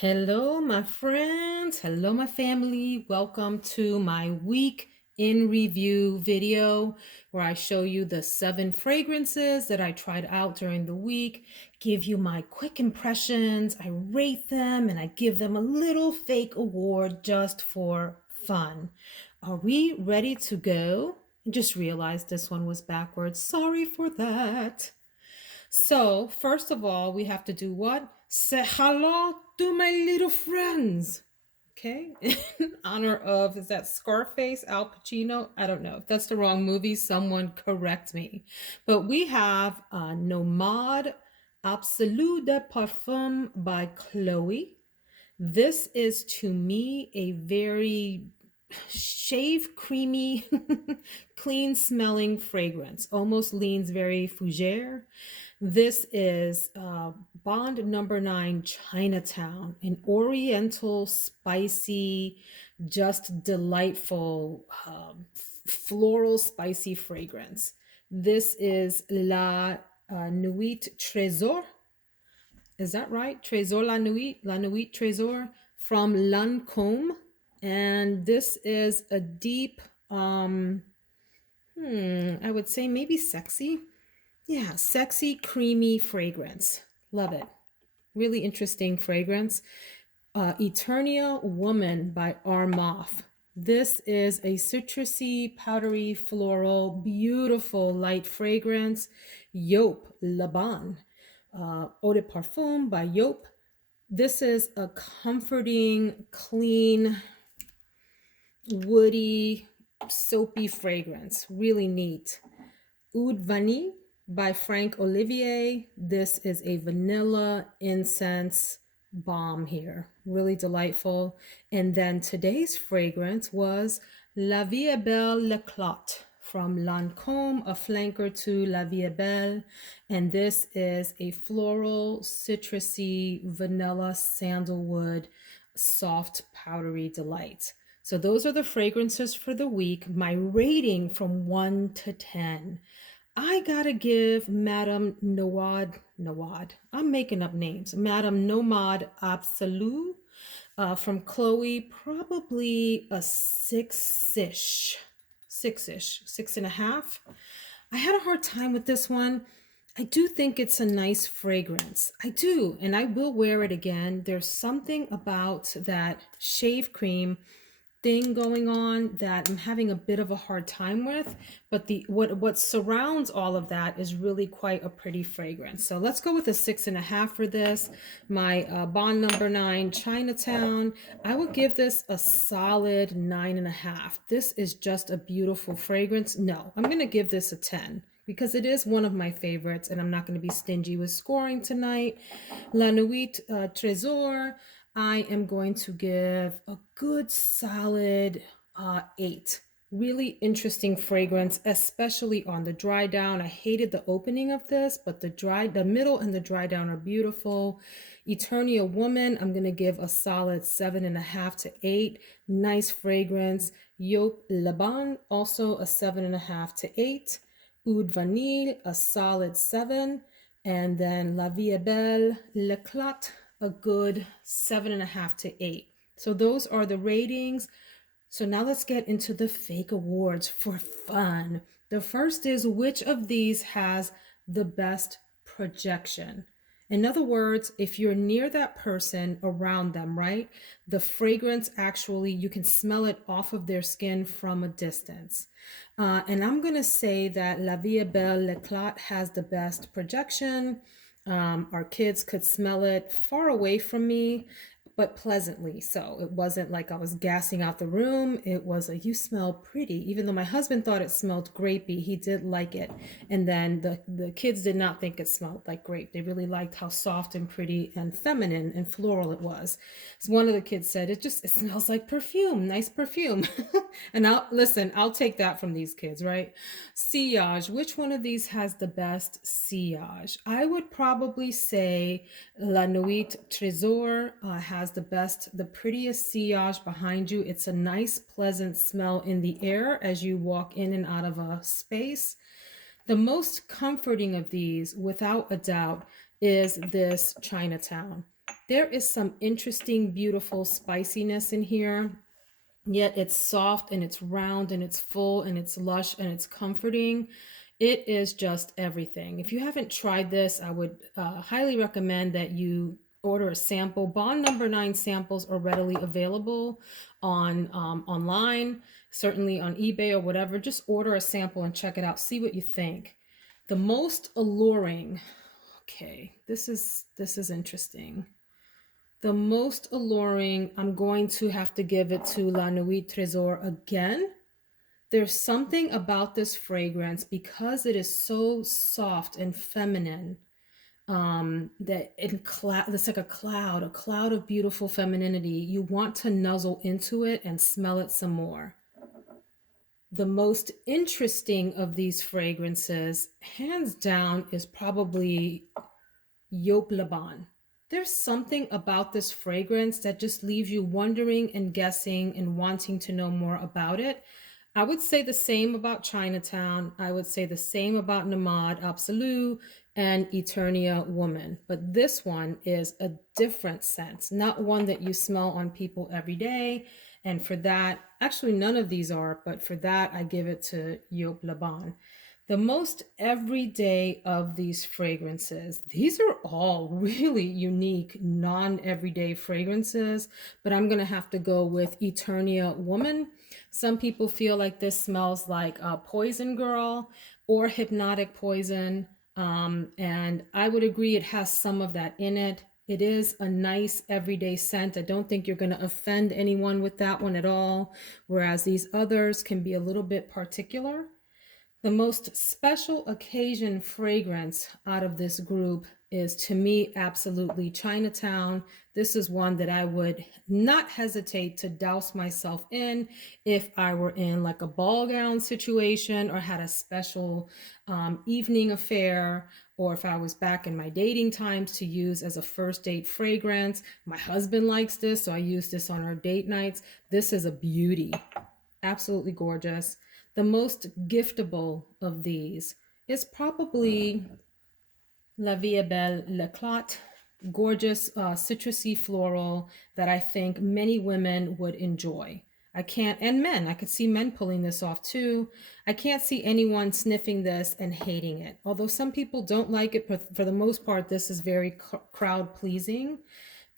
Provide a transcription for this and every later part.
Hello, my friends. Hello, my family. Welcome to my week in review video where I show you the 7 fragrances that I tried out during the week, give you my quick impressions, I rate them, and I give them a little fake award just for fun. Are we ready to go? I just realized this one was backwards. Sorry for that. So, first of all, we have to do what? Say hello to my little friends. Okay, in honor of, is that Scarface, Al Pacino? I don't know. If that's the wrong movie, someone correct me. But we have Nomade, Absolu de Parfum by Chloe. This is to me a very shave creamy, clean smelling fragrance. Almost leans very fougere. This is Bond number 9 Chinatown, an oriental, spicy, just delightful, floral, spicy fragrance. This is Nuit Tresor. Is that right? Tresor La Nuit Tresor from Lancome. And this is a deep, I would say maybe sexy. Yeah, sexy, creamy fragrance. Love it. Really interesting fragrance. Eternia Woman by Armaf. This is a citrusy, powdery, floral, beautiful light fragrance. Joop, Bain. Eau de Parfum by Joop. This is a comforting, clean, woody, soapy fragrance. Really neat. Oud Vanille by Franck Olivier. This is a vanilla incense bomb here. Really delightful. And then today's fragrance was La Vie est Belle L'Eclat from Lancome, a flanker to La Vie est Belle. And this is a floral, citrusy, vanilla, sandalwood, soft, powdery delight. So those are the fragrances for the week. My rating from 1 to 10. I gotta give Madame Nawad, I'm making up names. Madame Nomade Absolu from Chloe, probably a six-ish, 6.5. I had a hard time with this one. I do think it's a nice fragrance. I do, and I will wear it again. There's something about that shave cream thing going on that I'm having a bit of a hard time with, but the what surrounds all of that is really quite a pretty fragrance. So let's go with a 6.5 for this. My Bond number 9 Chinatown, I would give this a solid 9.5. This is just a beautiful fragrance. No, I'm gonna give this a 10 because it is one of my favorites, and I'm not going to be stingy with scoring tonight. La Nuit Tresor, I am going to give a good solid 8. Really interesting fragrance, especially on the dry down. I hated the opening of this, but the middle and the dry down are beautiful. Eternia Woman, I'm gonna give a solid 7.5 to 8. Nice fragrance. Joop Laban, also a 7.5 to 8. Oud Vanille, a solid 7. And then La Vie est Belle, L'Eclat, a good 7.5 to 8. So those are the ratings. So now let's get into the fake awards for fun. The first is, which of these has the best projection? In other words, if you're near that person, around them, right? The fragrance actually, you can smell it off of their skin from a distance. And I'm going to say that La Vie est Belle L'Eclat has the best projection. Our kids could smell it far away from me, but pleasantly. So it wasn't like I was gassing out the room. It was you smell pretty. Even though my husband thought it smelled grapey, he did like it. And then the kids did not think it smelled like grape. They really liked how soft and pretty and feminine and floral it was. So one of the kids said, it smells like perfume, nice perfume. And I'll take that from these kids, right? Sillage, which one of these has the best sillage? I would probably say La Nuit Tresor has the prettiest sillage behind you. It's a nice, pleasant smell in the air as you walk in and out of a space. The most comforting of these, without a doubt, is this Chinatown. There is some interesting, beautiful spiciness in here. Yet it's soft and it's round and it's full and it's lush and it's comforting. It is just everything. If you haven't tried this, I would highly recommend that you order a sample. Bond number 9 samples are readily available on online, certainly on eBay or whatever. Just order a sample and check it out. See what you think. The most alluring. Okay, this is interesting. The most alluring, I'm going to have to give it to La Nuit Tresor again. There's something about this fragrance because it is so soft and feminine, that it's like a cloud of beautiful femininity. You want to nuzzle into it and smell it some more. The most interesting of these fragrances, hands down, is probably Joop. There's something about this fragrance that just leaves you wondering and guessing and wanting to know more about it. I would say the same about Chinatown. I would say the same about Nomade, Absolu, and Eternia Woman. But this one is a different scent, not one that you smell on people every day. And for that, actually, none of these are, but for that, I give it to Joop. The most everyday of these fragrances, these are all really unique, non-everyday fragrances, but I'm going to have to go with Eternia Woman. Some people feel like this smells like Poison Girl or Hypnotic Poison, and I would agree it has some of that in it. It is a nice everyday scent. I don't think you're going to offend anyone with that one at all, whereas these others can be a little bit particular. The most special occasion fragrance out of this group is, to me, absolutely Chinatown. This is one that I would not hesitate to douse myself in if I were in like a ball gown situation or had a special evening affair, or if I was back in my dating times to use as a first date fragrance. My husband likes this, so I use this on our date nights. This is a beauty. Absolutely gorgeous. The most giftable of these is probably La Vie Belle L'Eclat. Gorgeous, citrusy floral that I think many women would enjoy. I can't, and men, I could see men pulling this off too. I can't see anyone sniffing this and hating it. Although some people don't like it, but for the most part, this is very crowd pleasing.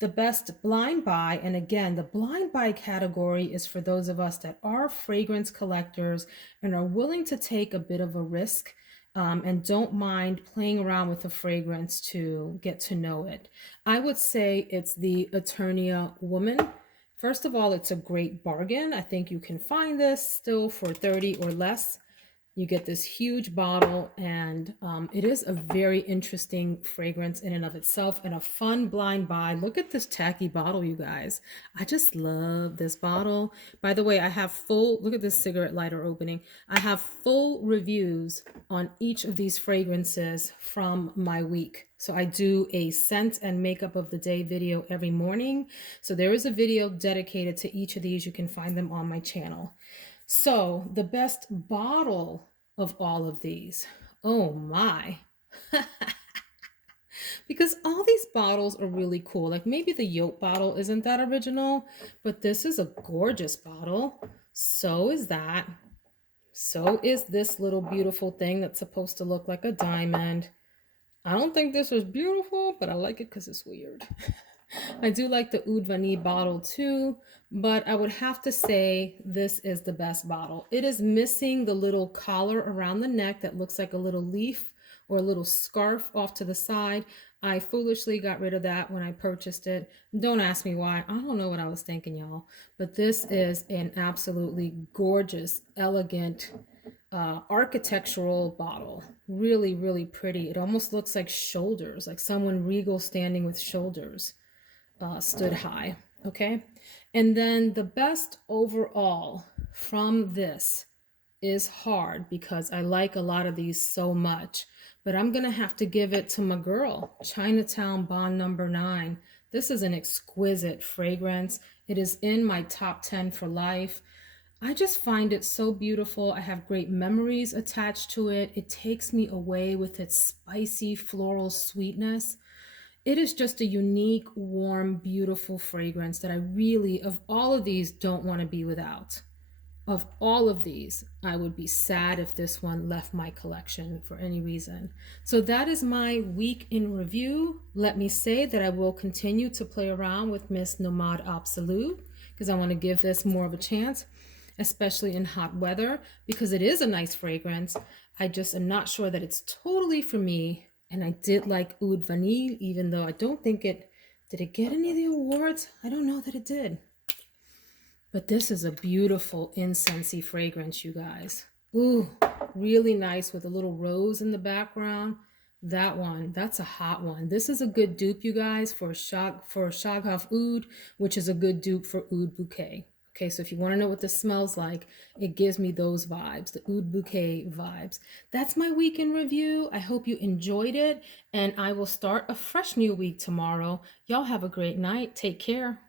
The best blind buy, and again, the blind buy category is for those of us that are fragrance collectors and are willing to take a bit of a risk, and don't mind playing around with the fragrance to get to know it. I would say it's the Eternia Woman. First of all, it's a great bargain. I think you can find this still for 30 or less. You get this huge bottle, and it is a very interesting fragrance in and of itself, and a fun blind buy. Look at this tacky bottle, you guys. I just love this bottle. By the way, I have look at this cigarette lighter opening. I have full reviews on each of these fragrances from my week. So I do a scent and makeup of the day video every morning. So there is a video dedicated to each of these. You can find them on my channel. So the best bottle of all of these, oh my, because all these bottles are really cool. Like maybe the Joop bottle isn't that original, but this is a gorgeous bottle. So is that. So is this little beautiful thing that's supposed to look like a diamond. I don't think this was beautiful, but I like it because it's weird. I do like the Oud Vanille bottle too, but I would have to say this is the best bottle. It is missing the little collar around the neck that looks like a little leaf or a little scarf off to the side. I foolishly got rid of that when I purchased it. Don't ask me why. I don't know what I was thinking, y'all. But this is an absolutely gorgeous, elegant, architectural bottle. Really, really pretty. It almost looks like shoulders, like someone regal standing with shoulders. Stood high. Okay. And then the best overall from this is hard because I like a lot of these so much, but I'm going to have to give it to my girl, Chinatown Bond number 9. This is an exquisite fragrance. It is in my top 10 for life. I just find it so beautiful. I have great memories attached to it. It takes me away with its spicy floral sweetness. It is just a unique, warm, beautiful fragrance that I really, of all of these, don't want to be without. Of all of these, I would be sad if this one left my collection for any reason. So that is my week in review. Let me say that I will continue to play around with Miss Nomade Absolu because I want to give this more of a chance, especially in hot weather, because it is a nice fragrance. I just am not sure that it's totally for me. And I did like Oud Vanille, even though I don't think did it get any of the awards? I don't know that it did. But this is a beautiful incensey fragrance, you guys. Ooh, really nice with a little rose in the background. That one, that's a hot one. This is a good dupe, you guys, for Shaghav Oud, which is a good dupe for Oud Bouquet. Okay, so if you want to know what this smells like, it gives me those vibes, the Oud Bouquet vibes. That's my week in review. I hope you enjoyed it, and I will start a fresh new week tomorrow. Y'all have a great night. Take care.